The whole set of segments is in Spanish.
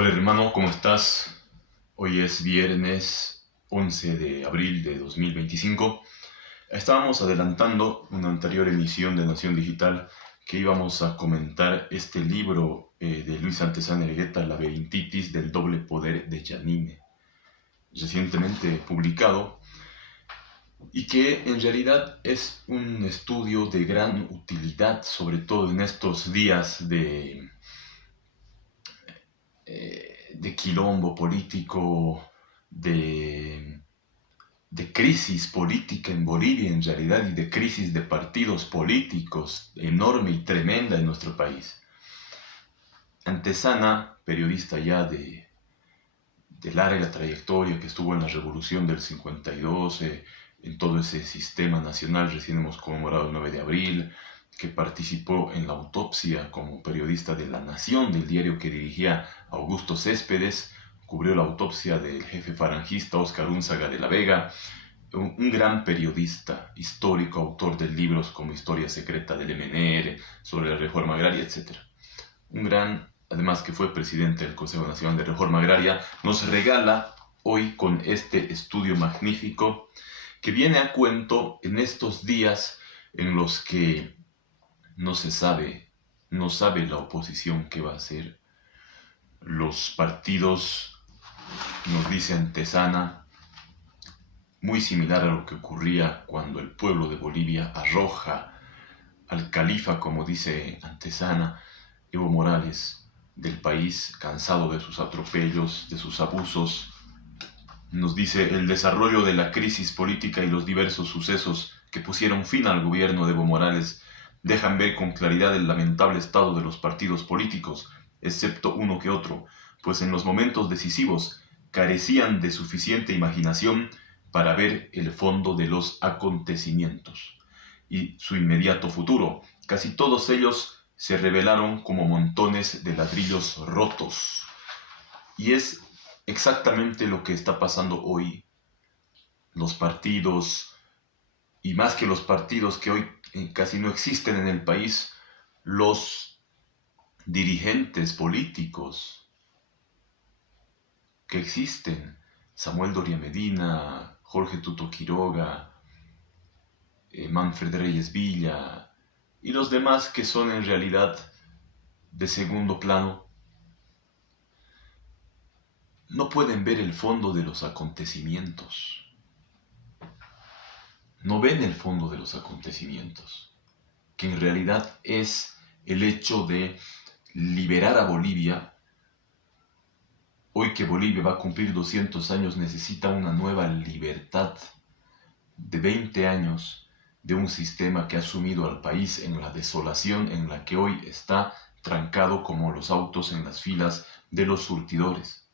Hola hermano, ¿cómo estás? Hoy es viernes 11 de abril de 2025. Estábamos adelantando una anterior emisión de Nación Digital que íbamos a comentar este libro de Luis Antezana Elgueta, Laberintitis del doble poder de Janine, recientemente publicado, y que en realidad es un estudio de gran utilidad, sobre todo en estos días de quilombo político, de crisis política en Bolivia en realidad, y de crisis de partidos políticos enorme y tremenda en nuestro país. Antezana, periodista ya de larga trayectoria, que estuvo en la Revolución del 52, en todo ese sistema nacional, recién hemos conmemorado el 9 de abril, que participó en la autopsia como periodista de La Nación, del diario que dirigía Augusto Céspedes, cubrió la autopsia del jefe falangista Óscar Únzaga de la Vega, un gran periodista, histórico, autor de libros como Historia Secreta del MNR, sobre la reforma agraria, etc. Un gran, además que fue presidente del Consejo Nacional de Reforma Agraria, nos regala hoy con este estudio magnífico que viene a cuento en estos días en los que no sabe la oposición qué va a hacer. Los partidos, nos dice Antezana, muy similar a lo que ocurría cuando el pueblo de Bolivia arroja al califa, como dice Antezana, Evo Morales, del país, cansado de sus atropellos, de sus abusos. Nos dice: el desarrollo de la crisis política y los diversos sucesos que pusieron fin al gobierno de Evo Morales dejan ver con claridad el lamentable estado de los partidos políticos, excepto uno que otro, pues en los momentos decisivos carecían de suficiente imaginación para ver el fondo de los acontecimientos y su inmediato futuro. Casi todos ellos se revelaron como montones de ladrillos rotos. Y es exactamente lo que está pasando hoy. Los partidos, y más que los partidos que hoy casi no existen en el país, los dirigentes políticos que existen, Samuel Doria Medina, Jorge Tuto Quiroga, Manfred Reyes Villa y los demás que son en realidad de segundo plano, no pueden ver el fondo de los acontecimientos. No ven el fondo de los acontecimientos, que en realidad es el hecho de liberar a Bolivia. Hoy que Bolivia va a cumplir 200 años, necesita una nueva libertad de 20 años de un sistema que ha sumido al país en la desolación en la que hoy está trancado como los autos en las filas de los surtidores.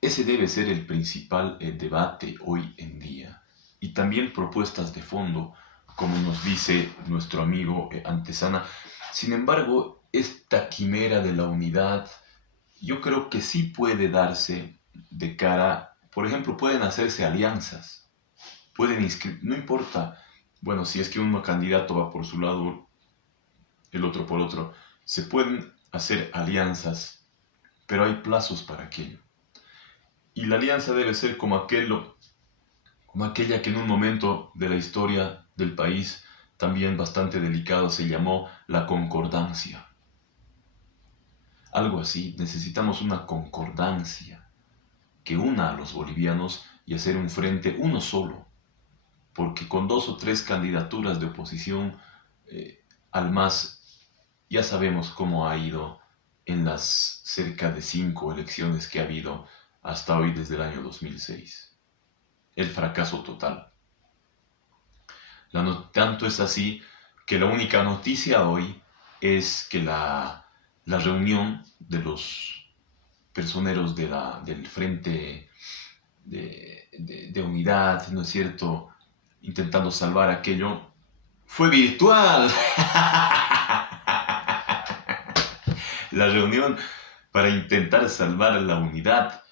Ese debe ser el principal debate hoy en día. Y también propuestas de fondo, como nos dice nuestro amigo Antezana. Sin embargo, esta quimera de la unidad, yo creo que sí puede darse de cara, por ejemplo, pueden hacerse alianzas, no importa, bueno, si es que un candidato va por su lado, el otro por otro, se pueden hacer alianzas, pero hay plazos para aquello. Y la alianza debe ser como aquella que en un momento de la historia del país, también bastante delicado, se llamó la concordancia. Algo así, necesitamos una concordancia que una a los bolivianos y hacer un frente uno solo, porque con 2 o 3 candidaturas de oposición al MAS ya sabemos cómo ha ido en las cerca de 5 elecciones que ha habido hasta hoy desde el año 2006. El fracaso total. Tanto es así que la única noticia hoy es que la reunión de los personeros del Frente de Unidad, ¿no es cierto?, intentando salvar aquello, fue virtual. La reunión para intentar salvar la unidad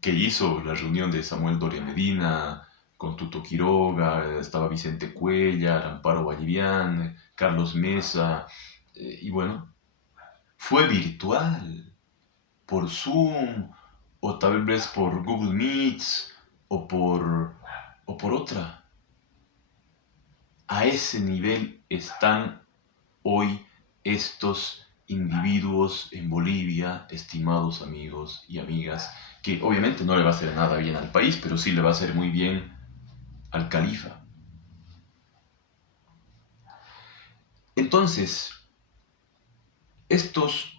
que hizo la reunión de Samuel Doria Medina, con Tuto Quiroga, estaba Vicente Cuellar, Amparo Vallivian, Carlos Mesa, y bueno, fue virtual, por Zoom, o tal vez por Google Meets, o por otra. A ese nivel están hoy estos individuos en Bolivia, estimados amigos y amigas, que obviamente no le va a hacer nada bien al país, pero sí le va a hacer muy bien al califa. Entonces, estos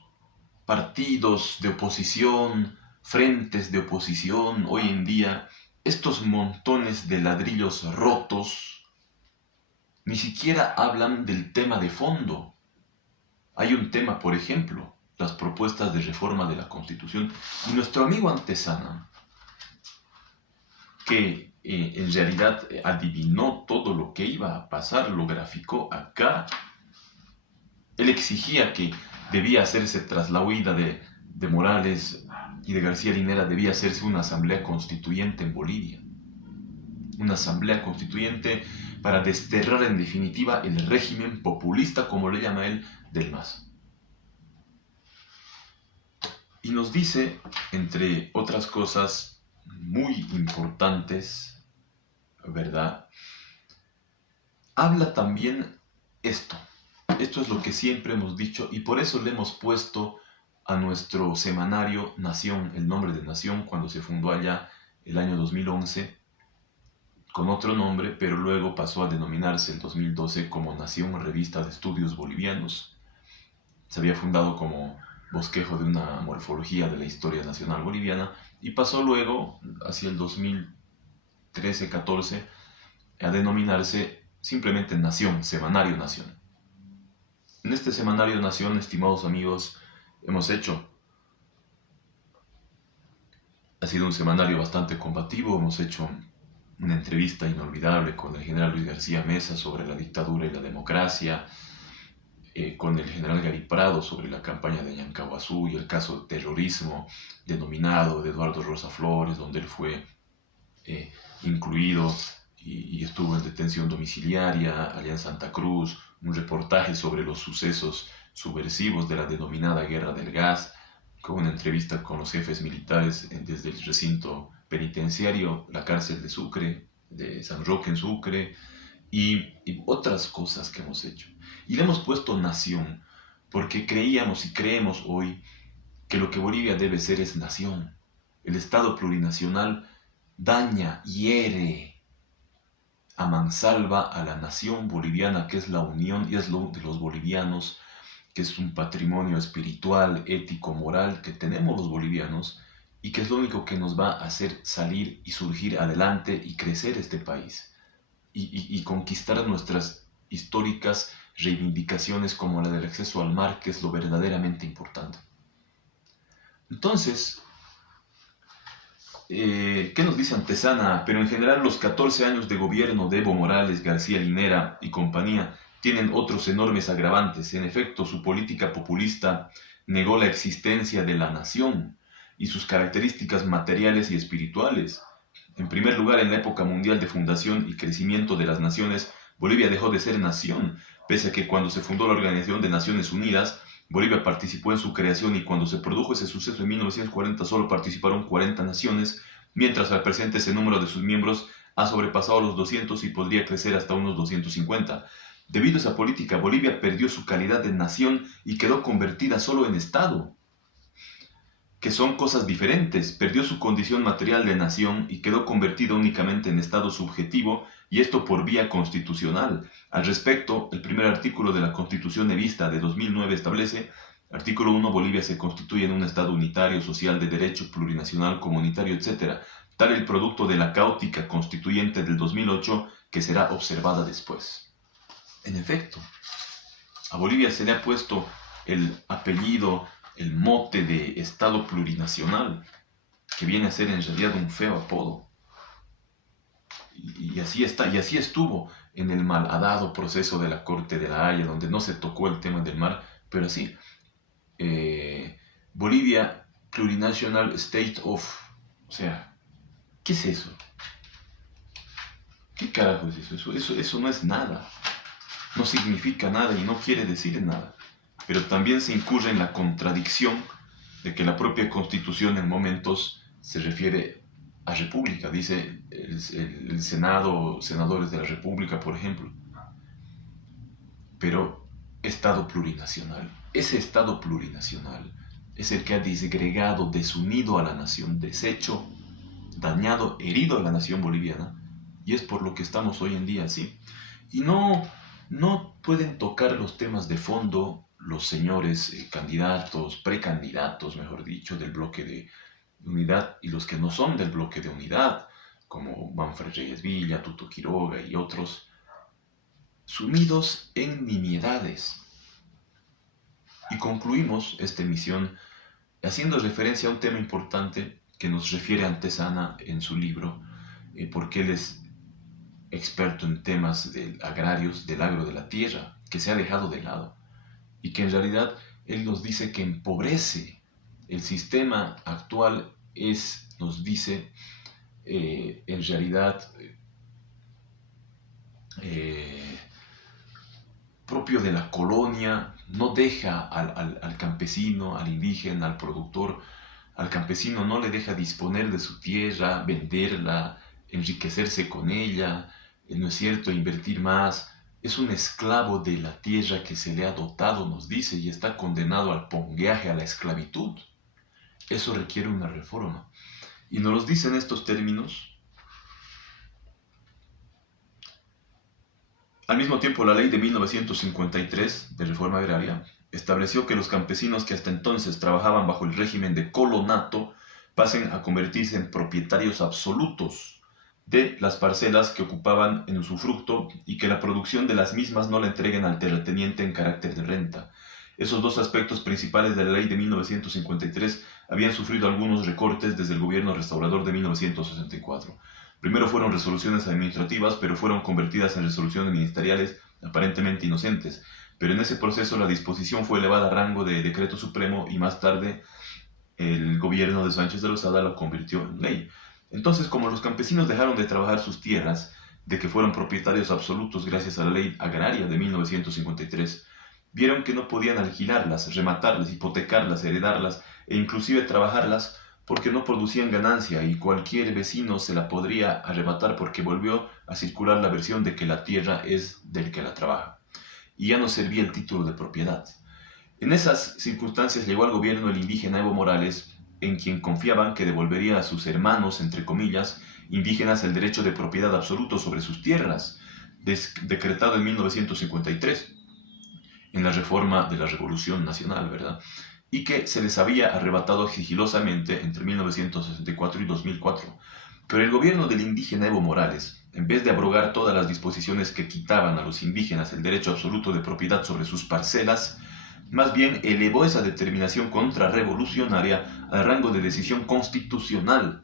partidos de oposición, frentes de oposición, hoy en día, estos montones de ladrillos rotos, ni siquiera hablan del tema de fondo. Hay un tema, por ejemplo, las propuestas de reforma de la Constitución. Y nuestro amigo Antesana, que en realidad adivinó todo lo que iba a pasar, lo graficó acá. Él exigía que debía hacerse, tras la huida de Morales y de García Linera, debía hacerse una asamblea constituyente en Bolivia. Una asamblea constituyente para desterrar en definitiva el régimen populista, como le llama él, del MAS. Y nos dice, entre otras cosas muy importantes, ¿verdad? Habla también esto. Esto es lo que siempre hemos dicho y por eso le hemos puesto a nuestro semanario Nación, el nombre de Nación, cuando se fundó allá el año 2011, con otro nombre, pero luego pasó a denominarse el 2012 como Nación, Revista de Estudios Bolivianos. Se había fundado como bosquejo de una morfología de la historia nacional boliviana y pasó luego, hacia el 2013-14, a denominarse simplemente Nación, Semanario Nación. En este Semanario Nación, estimados amigos, ha sido un semanario bastante combativo, hemos hecho una entrevista inolvidable con el general Luis García Meza sobre la dictadura y la democracia, con el general Gary Prado sobre la campaña de Llancahuazú y el caso de terrorismo denominado de Eduardo Rosa Flores, donde él fue incluido y estuvo en detención domiciliaria, allá en Santa Cruz, un reportaje sobre los sucesos subversivos de la denominada Guerra del Gas, con una entrevista con los jefes militares desde el recinto penitenciario, la cárcel de Sucre, de San Roque en Sucre, y otras cosas que hemos hecho. Y le hemos puesto nación, porque creíamos y creemos hoy que lo que Bolivia debe ser es nación. El Estado plurinacional daña, hiere a mansalva a la nación boliviana, que es la unión y es lo de los bolivianos, que es un patrimonio espiritual, ético, moral que tenemos los bolivianos y que es lo único que nos va a hacer salir y surgir adelante y crecer este país y conquistar nuestras históricas reivindicaciones como la del acceso al mar, que es lo verdaderamente importante. Entonces, ¿qué nos dice Antesana? Pero en general los 14 años de gobierno de Evo Morales, García Linera y compañía tienen otros enormes agravantes. En efecto, su política populista negó la existencia de la nación y sus características materiales y espirituales. En primer lugar, en la época mundial de fundación y crecimiento de las naciones, Bolivia dejó de ser nación, pese a que cuando se fundó la Organización de Naciones Unidas, Bolivia participó en su creación y cuando se produjo ese suceso en 1940 solo participaron 40 naciones, mientras al presente ese número de sus miembros ha sobrepasado los 200 y podría crecer hasta unos 250. Debido a esa política, Bolivia perdió su calidad de nación y quedó convertida solo en Estado, que son cosas diferentes. Perdió su condición material de nación y quedó convertida únicamente en Estado subjetivo, y esto por vía constitucional. Al respecto, el primer artículo de la Constitución Evista de 2009 establece: artículo 1, Bolivia se constituye en un Estado unitario, social, de derecho, plurinacional, comunitario, etc., tal el producto de la caótica constituyente del 2008 que será observada después. En efecto, a Bolivia se le ha puesto el apellido, el mote de Estado plurinacional, que viene a ser en realidad un feo apodo. Y así está, y así estuvo en el malhadado proceso de la Corte de la Haya, donde no se tocó el tema del mar, pero así. Bolivia Plurinational State of... O sea, ¿qué es eso? ¿Qué carajo es eso? Eso no es nada. No significa nada y no quiere decir nada. pero también se incurre en la contradicción de que la propia Constitución en momentos se refiere a república, dice el Senado, senadores de la República, por ejemplo, pero Estado plurinacional. Ese Estado plurinacional es el que ha disgregado, desunido a la nación, deshecho, dañado, herido a la nación boliviana, y es por lo que estamos hoy en día así. Y no pueden tocar los temas de fondo los señores candidatos, precandidatos, mejor dicho, del bloque de unidad y los que no son del bloque de unidad, como Manfred Reyes Villa, Tuto Quiroga y otros, sumidos en nimiedades. Y concluimos esta emisión haciendo referencia a un tema importante que nos refiere Antesana en su libro, porque él es experto en temas agrarios, del agro de la tierra, que se ha dejado de lado, y que en realidad él nos dice que empobrece el sistema actual, nos dice, en realidad propio de la colonia, no deja al campesino, al indígena, al productor, al campesino no le deja disponer de su tierra, venderla, enriquecerse con ella, ¿no es cierto?, invertir más. Es un esclavo de la tierra que se le ha dotado, nos dice, y está condenado al pongueaje, a la esclavitud. Eso requiere una reforma. Y nos los dice en estos términos. Al mismo tiempo, la ley de 1953 de reforma agraria estableció que los campesinos que hasta entonces trabajaban bajo el régimen de colonato pasen a convertirse en propietarios absolutos de las parcelas que ocupaban en usufructo y que la producción de las mismas no la entreguen al terrateniente en carácter de renta. Esos dos aspectos principales de la ley de 1953 habían sufrido algunos recortes desde el gobierno restaurador de 1964. Primero fueron resoluciones administrativas, pero fueron convertidas en resoluciones ministeriales aparentemente inocentes. Pero en ese proceso la disposición fue elevada a rango de decreto supremo y más tarde el gobierno de Sánchez de Lozada la convirtió en ley. Entonces, como los campesinos dejaron de trabajar sus tierras, de que fueron propietarios absolutos gracias a la ley agraria de 1953, vieron que no podían alquilarlas, rematarlas, hipotecarlas, heredarlas e inclusive trabajarlas porque no producían ganancia y cualquier vecino se la podría arrebatar porque volvió a circular la versión de que la tierra es del que la trabaja. Y ya no servía el título de propiedad. En esas circunstancias llegó al gobierno el indígena Evo Morales, en quien confiaban que devolvería a sus hermanos, entre comillas, indígenas el derecho de propiedad absoluto sobre sus tierras, decretado en 1953, en la reforma de la Revolución Nacional, ¿verdad?, y que se les había arrebatado sigilosamente entre 1964 y 2004. Pero el gobierno del indígena Evo Morales, en vez de abrogar todas las disposiciones que quitaban a los indígenas el derecho absoluto de propiedad sobre sus parcelas, más bien elevó esa determinación contrarrevolucionaria al rango de decisión constitucional.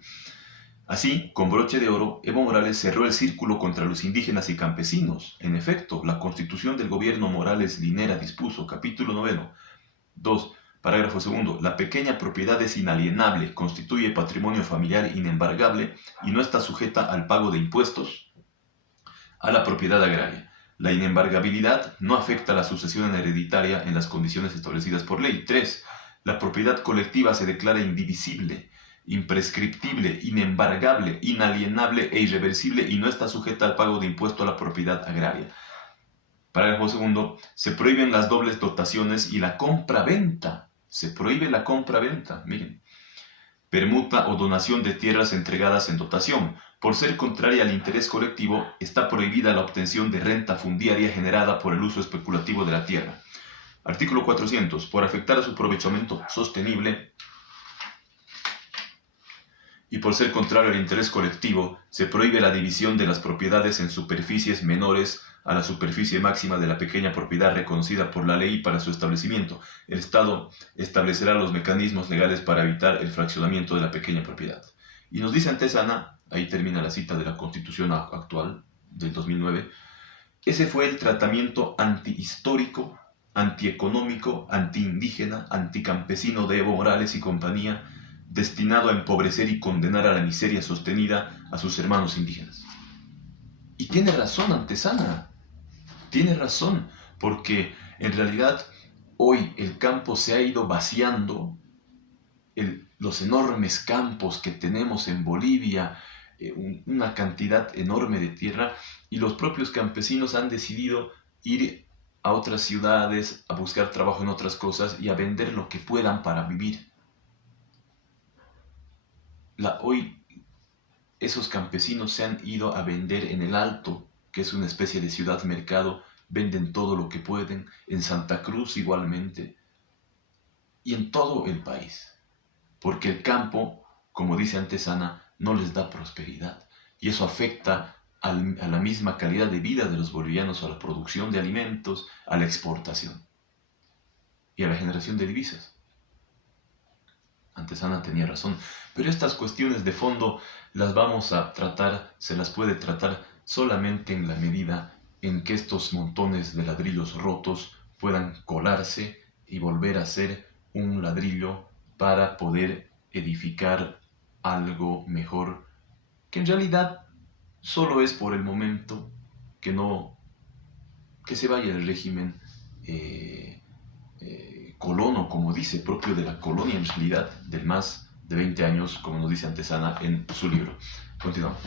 Así, con broche de oro, Evo Morales cerró el círculo contra los indígenas y campesinos. En efecto, la Constitución del gobierno Morales Linera dispuso, capítulo 9, 2, parágrafo 2, la pequeña propiedad es inalienable, constituye patrimonio familiar inembargable y no está sujeta al pago de impuestos a la propiedad agraria. La inembargabilidad no afecta a la sucesión hereditaria en las condiciones establecidas por ley. 3. La propiedad colectiva se declara indivisible, imprescriptible, inembargable, inalienable e irreversible y no está sujeta al pago de impuesto a la propiedad agraria. Parágrafo 2. Se prohíben las dobles dotaciones y la compra-venta. Se prohíbe la compra-venta, miren. Permuta o donación de tierras entregadas en dotación. Por ser contraria al interés colectivo, está prohibida la obtención de renta fundiaria generada por el uso especulativo de la tierra. Artículo 400. Por afectar a su aprovechamiento sostenible y por ser contrario al interés colectivo, se prohíbe la división de las propiedades en superficies menores a la superficie máxima de la pequeña propiedad reconocida por la ley para su establecimiento. El Estado establecerá los mecanismos legales para evitar el fraccionamiento de la pequeña propiedad. Y nos dice Antesana, ahí termina la cita de la Constitución actual del 2009, ese fue el tratamiento antihistórico, antieconómico, antiindígena, anticampesino de Evo Morales y compañía, destinado a empobrecer y condenar a la miseria sostenida a sus hermanos indígenas. Y tiene razón Antesana, tiene razón, porque en realidad hoy el campo se ha ido vaciando, los enormes campos que tenemos en Bolivia, una cantidad enorme de tierra, y los propios campesinos han decidido ir a otras ciudades, a buscar trabajo en otras cosas y a vender lo que puedan para vivir. Hoy esos campesinos se han ido a vender en el Alto, que es una especie de ciudad-mercado, venden todo lo que pueden, en Santa Cruz igualmente, y en todo el país. Porque el campo, como dice antes Ana, no les da prosperidad. Y eso afecta a la misma calidad de vida de los bolivianos, a la producción de alimentos, a la exportación y a la generación de divisas. Antes Ana tenía razón. Pero estas cuestiones de fondo las vamos a tratar, se las puede tratar solamente en la medida en que estos montones de ladrillos rotos puedan colarse y volver a ser un ladrillo para poder edificar algo mejor, que en realidad solo es por el momento, que se vaya el régimen colono, como dice, propio de la colonia en realidad, del más de 20 años, como nos dice antes Ana en su libro. Continuamos.